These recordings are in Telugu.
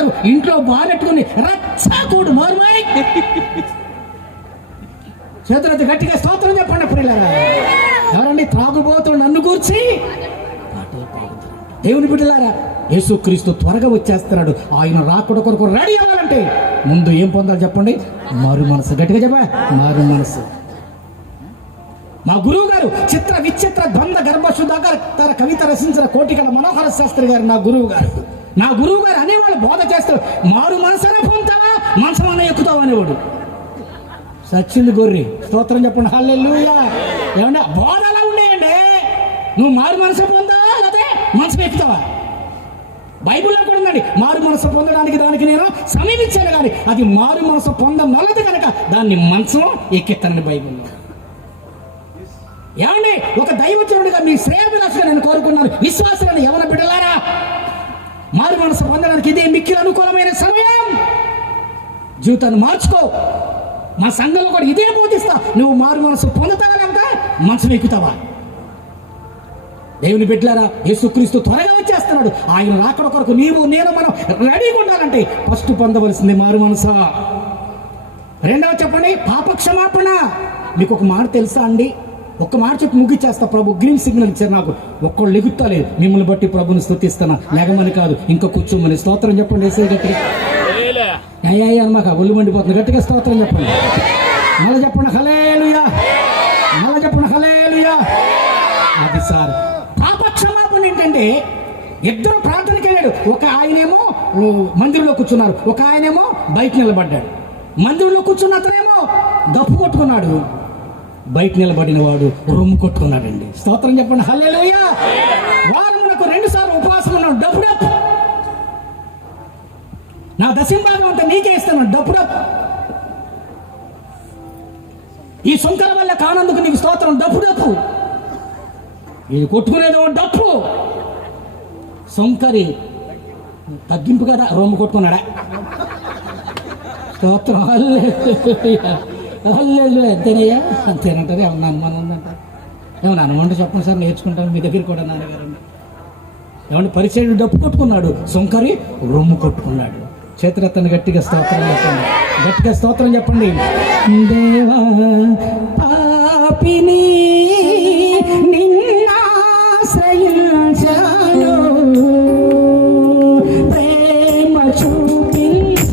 గారు ఇంట్లో బారెట్టుకుని రచ్చాకూడు మారుమాయి చేతులతో గట్టిగా స్తోత్రం చెప్పండి. పిల్లలారా, ఎవరండి త్రాగుబోతులు నన్ను కూర్చి దేవుని బిడ్డలారా, యేసుక్రీస్తు త్వరగా వచ్చేస్తున్నాడు. ఆయన రాకడ కొరకు రెడీ అవ్వాలంటే ముందు ఏం పొందాలి చెప్పండి? మారు మనసు. గట్టిగా చెప్పా, మారు మనసు. మా గురువు గారు చిత్ర విచిత్ర ద్వంద్వ గర్భశుద్ధాకర కవిత రచించిన కోటికల మనోహర శాస్త్రి గారు నా గురువు గారు అనేవాళ్ళు బోధ చేస్తారు. మారు మనసనే పొందుతావా, మనసమనే ఎక్కుతావా అనేవాడు. సచ్చింది గొర్రె. స్తోత్రం చెప్పండి. హల్లెలూయా. ఏమన్నా బోధలా ఉండేయండి. నువ్వు మారు మనసు పొందావా లేకపోతే మనసు ఎక్కుతావా? బైబిల్లో కూడా ఉందండి, మారు మనసు పొందడానికి దానికి నేను సమీపించాను, కానీ అది మారు మనసు పొందనొల్లదు కనుక దాన్ని మనసు ఎక్కెత్తానని బైబిల్లో. ఏమండి, ఒక దైవజనుడిగా మీ శ్రేయాభిలాషగా నేను కోరుకున్నాను. విశ్వాసులను యవన బిడ్డలారా, మారు మనసు పొందడానికి ఇదే మిక్కిలి అనుకూలమైన సమయం. జీవితాన్ని మార్చుకో. మా సంఘంలో కూడా ఇదే బోధిస్తా. నువ్వు మారు మనసు పొందుతావా లేక మనసు ఎక్కుతావా? దేవుని బిడ్డలారా, యేసుక్రీస్తు త్వరగా వచ్చేస్తున్నాడు. ఆయన రాకడ కొరకు నీవు నేను మనం రెడీగా ఉండాలంటే ఫస్ట్ పొందవలసింది మారు మనసు. రెండవ చెప్పండి, పాప క్షమాపణ. మీకు ఒక మాట తెలుసా అండి? ఒక్క మాట చెప్పి ముగిచ్చేస్తా. ప్రభు గ్రీన్ సిగ్నల్ ఇచ్చారు నాకు. ఒక్కళ్ళు లెగుతాలేదు. మిమ్మల్ని బట్టి ప్రభుని స్తుతిస్తానా, లేగమని కాదు, ఇంకా కూర్చోమని. స్తోత్రం చెప్పండి. వేసే గట్టిగా అని మాకు ఒళ్ళు మండిపోతుంది. గట్టిగా స్తోత్రం చెప్పండి. మళ్ళీ చెప్పండి హల్లెలూయా. మళ్ళీ చెప్పండి హల్లెలూయా. అది సార్ పాప క్షమాపణ ఏంటంటే, ఇద్దరు ప్రార్థనకి వెళ్ళాడు. ఒక ఆయనేమో మందిరంలో కూర్చున్నారు, ఒక ఆయనేమో బయట నిలబడ్డాడు. మందిరంలో కూర్చున్న అతనేమో దప్పు కొట్టుకున్నాడు, బయట నిలబడిన వాడు రొమ్ము కొట్టుకున్నాడండి. స్తోత్రం చెప్పండి హల్లెలూయా. వారమునకు 2 సార్లు ఉపవాసం ఉన్నాడు. డప్పు డప్పు, నా దశంభాగం అంతా నీకే ఇస్తాను. డప్పు డప్పు, ఈ సొంకర వల్ల కానందుకు నీకు స్తోత్రం. డప్పు డప్పు, ఇది కొట్టుకునేదో డప్పు. సొంకరి తగ్గింపు కదా, రొమ్ము కొట్టుకున్నాడా? స్తోత్రం హల్లెలూయా. హల్లెలూయా. అంతేనయ్యా, అంతేనంటారు. ఏమన్నా అనుమానం ఉందంట? ఏమన్నా అనుమానం చెప్పండి సార్, నేర్చుకుంటాను మీ దగ్గర కూడా. నాన్నగారు ఏమన్నా పరిచయుడు డప్పు కొట్టుకున్నాడు, సొంకరి రొమ్ము కొట్టుకున్నాడు. చేతులెత్తని గట్టిగా స్తోత్రం చెప్పండి. గట్టిగా స్తోత్రం చెప్పండి. దేవా పాపిని నిన్నాశ్రయించాను, ప్రేమ చూపించి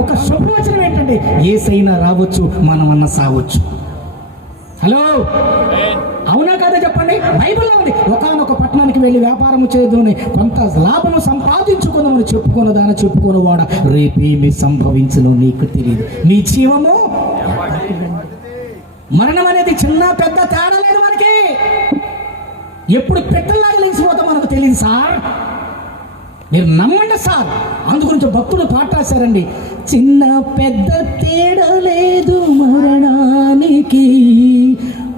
ఒక శుభవచనం ఏంటంటే, ఏసైనా రావచ్చు, మనమన్నా సావచ్చు. హలో, అవునా కదా చెప్పండి? బైబిల్లో ఉంది, ఒకానొక పట్టణానికి వెళ్ళి వ్యాపారం చేయదుని కొంత లాభము సంపాదించుకుందామని చెప్పుకున్న వాడ రేపేమి సంభవించునో నీకు తెలియదు. నీ జీవము మరణం అనేది చిన్న పెద్ద తేడా లేదు మనకి. ఎప్పుడు పెట్టల్లాగా లేచిపోతాం మనకు తెలియదు సార్. మీరు నమ్మండి సార్. అందుగురించి భక్తులు పాట రాశారండి, చిన్న పెద్ద తేడా లేదు మరణానికి,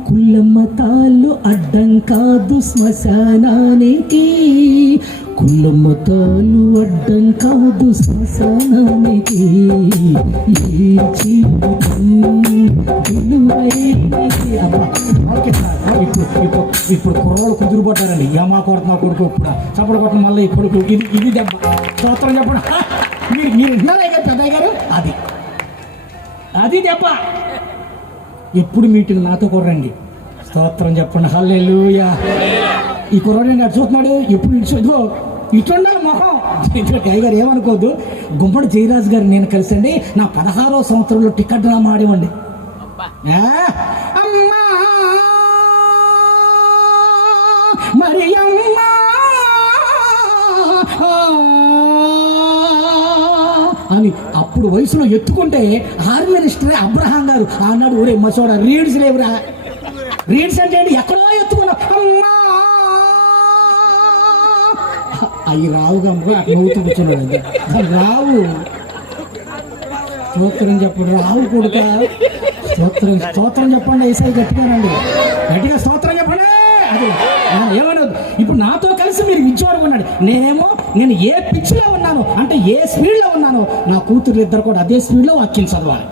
కులమ్మ తాళ్ళు అడ్డం కాదు శ్మశానానికి, కులమ్మ తాళ్ళు అడ్డం కాదు శ్మశానానికి, ఈ జీవితం ఇప్పుడు కుర్రోళ్ళు కుదిరిపోతారండి. ఏమా కొడుతున్నా కొడుకు ఇప్పుడు చప్పడు కొట్టడం మళ్ళీ ఈ కొడుకు ఇది దెబ్బ. స్తోత్రం చెప్పండి. మీరు విన్నారే కదా పెద్దయ్య గారు, అది దెబ్బ. ఎప్పుడు మీటింగ్ నాతో కొర్రండి. స్తోత్రం చెప్పండి హల్లెలూయా. ఈ కుర్రోడు గారు చూస్తున్నాడు, ఎప్పుడు ఇదిగో ఇటుండాలి మొహం. టైగర్ ఏమనుకోద్దు, గుమ్మడి జయరాజు గారు నేను కలిసండి నా 16వ సంవత్సరంలో టికెట్ డ్రామా ఆడేవండి. అమ్మా మరి అమ్మా అని అప్పుడు వయసులో ఎత్తుకుంటే ఆర్మీ మినిస్టర్ అబ్రహాం గారు అన్నాడు, ఒరే మసోడా రీడ్స్ లేవురా, రీడ్స్ అంటే ఎక్కడో ఎత్తుకున్నావు అమ్మా అవి రావు కనుక నవ్వుతూ కూర్చున్నాడు. రావు స్తోత్రం చెప్పండి, రావు కొడుక స్తోత్రం స్తోత్రం చెప్పండి. ఈసారి గట్టిగానండి, గట్టిగా స్తోత్రం చెప్పండి. అది ఏమనదు. ఇప్పుడు నాతో కలిసి మీరు విద్యవాడు ఉన్నాడు, నేను ఏ పిచ్చిలో ఉన్నాను అంటే ఏ స్పీడ్లో ఉన్నానో నా కూతురు ఇద్దరు కూడా అదే స్పీడ్లో వాక్యం చదవాలి.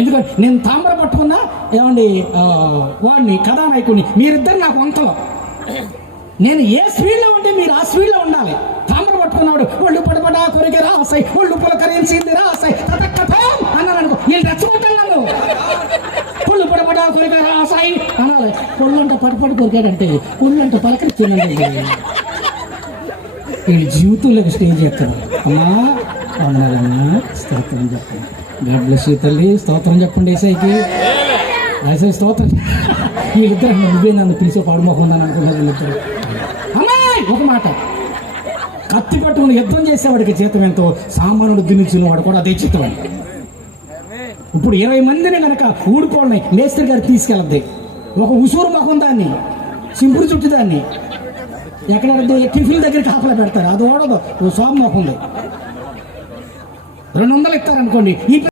ఎందుకంటే నేను తామర పట్టుకున్నా ఏమండి వాడిని కథానాయకుడిని, మీరిద్దరు నాకు వంతలో. నేను ఏ స్పీడ్లో ఉంటే మీరు ఆ స్పీడ్లో ఉండాలి. తామర పట్టుకున్నాడు ఒళ్ళు పడపడా కొరికి రాసాయి, ఒళ్ళు పులకరించింది రాసాయి అన్నాను అనుకో, వీళ్ళు రెచ్చగొట్టాను నన్ను. ఒళ్ళు పడపడా కొరిక రాసాయి అనాలి. ఒళ్ళంట పడపడి కొరికాడంటే ఒళ్ళంట పలకరించిందండి. వీళ్ళు జీవితంలోకి స్టేజ్ ఎక్కరు. అమ్మా అన్నారమ్మా స్తోత్రం చెప్పండి. గాడ్ బ్లెస్ యు తల్లి, స్తోత్రం చెప్పండి. ఏసైకి ఏసై స్తోత్రం. వీళ్ళిద్దరు నువ్వే నన్ను పిలిచే పాడుమోకుందని అనుకున్నారు వీళ్ళిద్దరు. అమ్మాయి ఒక మాట, కత్తి పట్టుకుని యుద్ధం చేసేవాడికి జీతం ఎంతో సామానుడు దినిచిన వాడు కూడా అదే జీతం అండి. ఇప్పుడు 20 మందిని కనుక ఊడిపోయి మేస్త్రి గారు తీసుకెళ్ళద్ది, ఒక ఉసూరు మొహం దాన్ని సింపుడు చుట్టు దాన్ని ఎక్కడ టిఫిన్ దగ్గర కాపలా పెడతారు, అది ఓడదు. ఓ సోమ మొహం ఉంది, 200 ఇస్తారనుకోండి. ఈ